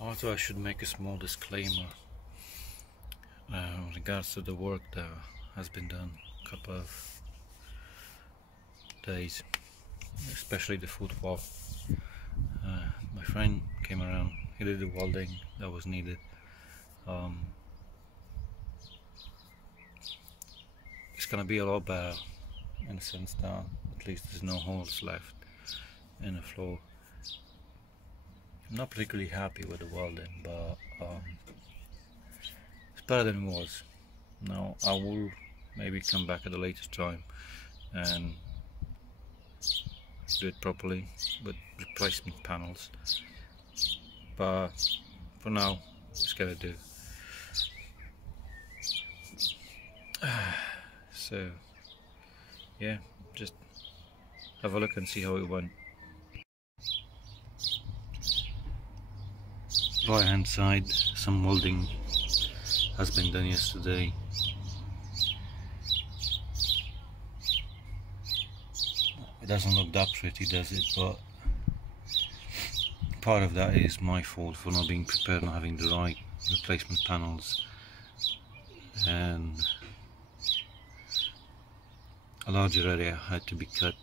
Also, I should make a small disclaimer in regards to the work that has been done a couple of days, especially the footwall. My friend came around, he did the welding that was needed. It's gonna be a lot better in the sense that at least there's no holes left in the floor. I'm not particularly happy with the welding, but it's better than it was. Now I will maybe come back at a later time and do it properly with replacement panels, but for now it's gonna do. So yeah, just have a look and see how it went. Right hand side, some welding has been done yesterday. It doesn't look that pretty, does it? But part of that is my fault for not being prepared, not having the right replacement panels, and a larger area had to be cut.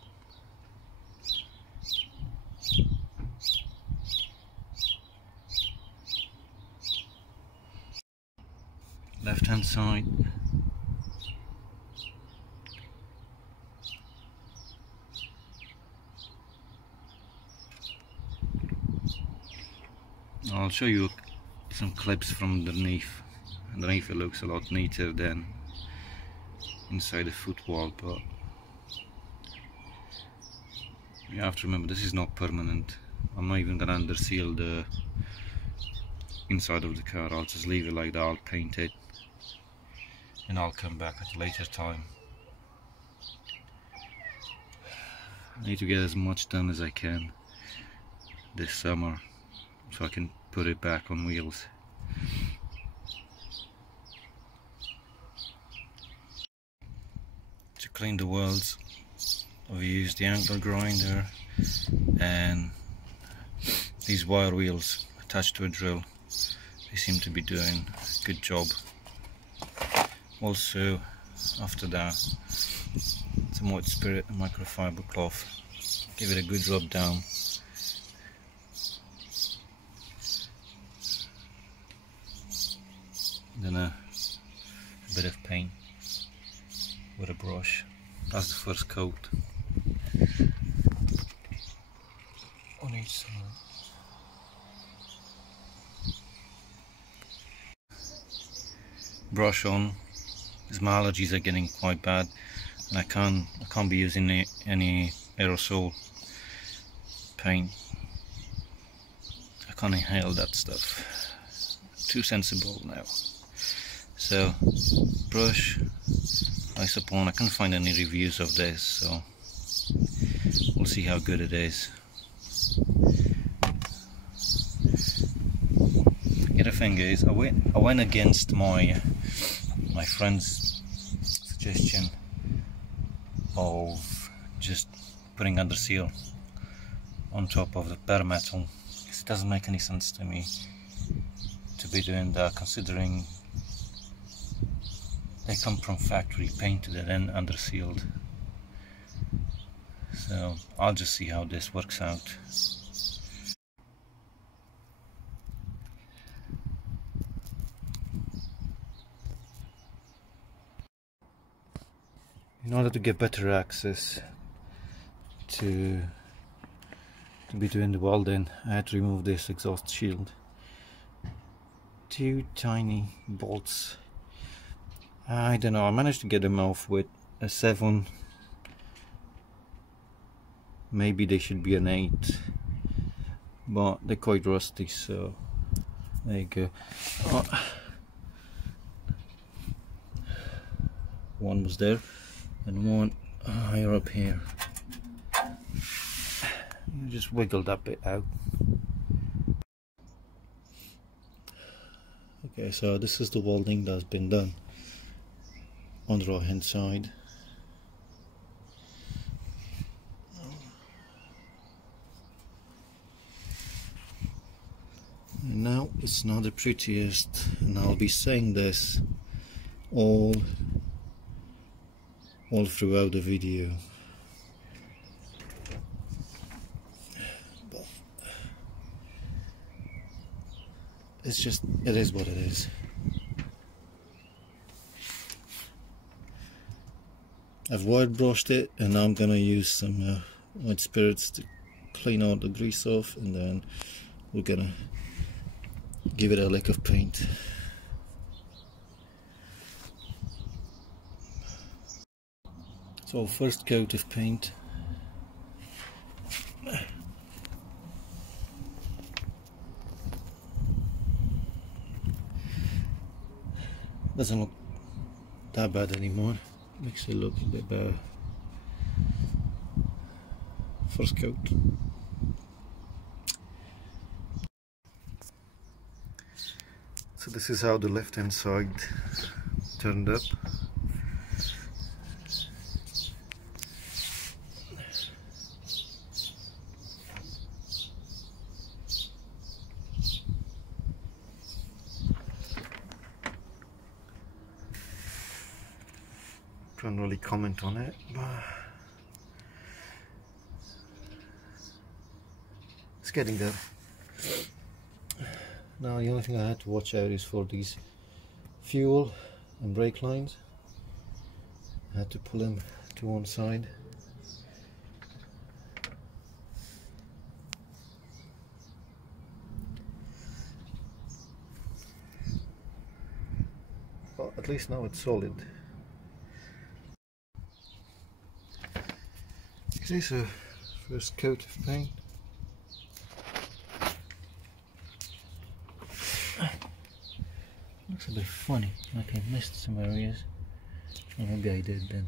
Left hand side, I'll show you some clips from underneath. Underneath it looks a lot neater than inside the footwall, but you have to remember this is not permanent. I'm not even gonna underseal the inside of the car. I'll just leave it like that. I'll paint it and I'll come back at a later time. I need to get as much done as I can this summer so I can put it back on wheels. To clean the welds, I've used the angle grinder and these wire wheels attached to a drill. They seem to be doing a good job. Also, after that, some white spirit and microfiber cloth. Give it a good rub down. Then a bit of paint with a brush. That's the first coat on each side. Brush on, because my allergies are getting quite bad, and I can't be using any aerosol paint. I can't inhale that stuff. Too sensible now. So brush, isopone. I can't find any reviews of this, so we'll see how good it is. The other thing is, I went against my friend's suggestion of just putting underseal on top of the bare metal. It doesn't make any sense to me to be doing that, considering they come from factory painted and then undersealed. So I'll just see how this works out. In order to get better access to be doing the welding, I had to remove this exhaust shield. Two tiny bolts. I don't know, I managed to get them off with a 7. Maybe they should be an 8, but they're quite rusty, so there you go. One was there and one higher up here. You just wiggle that bit out. Okay, so this is the welding that's been done on the right hand side. And now it's not the prettiest, and I'll be saying this all throughout the video. But it's just, it is what it is. I've wide brushed it, and now I'm gonna use some white spirits to clean out the grease off, and then we're gonna give it a lick of paint. So first coat of paint. Doesn't look that bad anymore. Makes it look a bit better. First coat. So this is how the left hand side turned up. Can't really comment on it, but it's getting there. Now the only thing I had to watch out is for these fuel and brake lines. I had to pull them to one side. But at least now it's solid. Okay, so first coat of paint. Looks a bit funny, like I missed some areas. Or maybe I did then.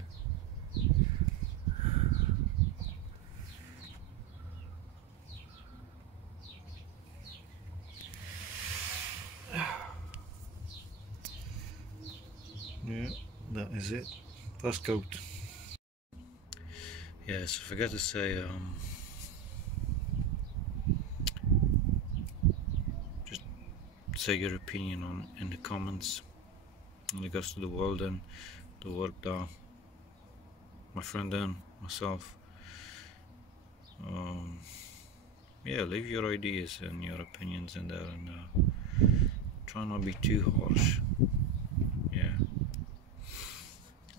Yeah, that is it. First coat. Yes, I forgot to say, just say your opinion on in the comments in regards to the weld and the work that my friend and myself. Yeah, leave your ideas and your opinions in there, and try not to be too harsh. Yeah,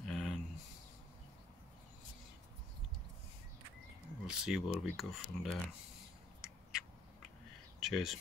and we'll see where we go from there. Cheers.